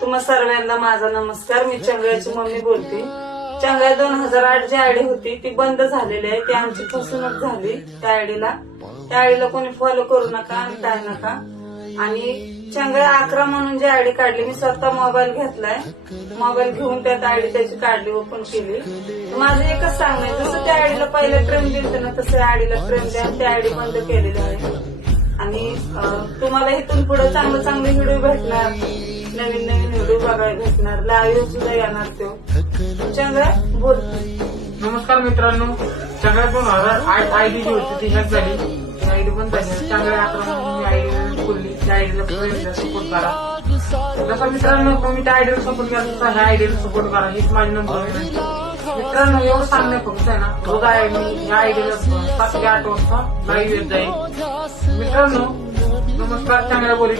तुम्हा सर्वांना माझा नमस्कार. मी चंगळ्याची मम्मी बोलते. चंगळ्या 2008 जी आयडी होती ती बंद झालेली आहे. ती आमची फसवणूक झाली त्या आयडीला कोणी फॉलो करू नका आणि काय नका. आणि चंगळ्या 11 म्हणून जी आयडी काढली, मी स्वतः मोबाईल घेतलाय. मोबाईल घेऊन त्यात आयडी त्याची काढली, ओपन केली. माझं एकच सांगणं आहे, जसं त्या आयडीला पहिलं ट्रेम दिलं ना तसं आयडीला ट्रेम द्या. त्या आयडी बंद केलेली आहे. आणि तुम्हाला इथून पुढे चांगले चांगले व्हिडिओ भेटणार, नवीन नवीन व्हिडिओ बघायला भेटणार, लाईव्ह सुद्धा येणार. तो चंगळ्या बोल. नमस्कार मित्रांनो, चंगळ्या 2008 आयडी जी होती ती हॅक झाली. आयडी पण झाली. चांगल्या 11 म्हणून आयडी खोलली. त्या आयडीला सपोर्ट करा. जसं मित्रांनो तुम्ही त्या आयडीला सपोर्ट केला तसं ह्या आयडीला सपोर्ट करा. हीच माझी नंबर मित्रांनो. एवढं सांगणं फक्त आहे ना, रोज आहे मी या आयडीला 7 ते 8 वाजता लाईव्ह येत जाईल. मित्रांनो नमस्कार. चांगल्या बोली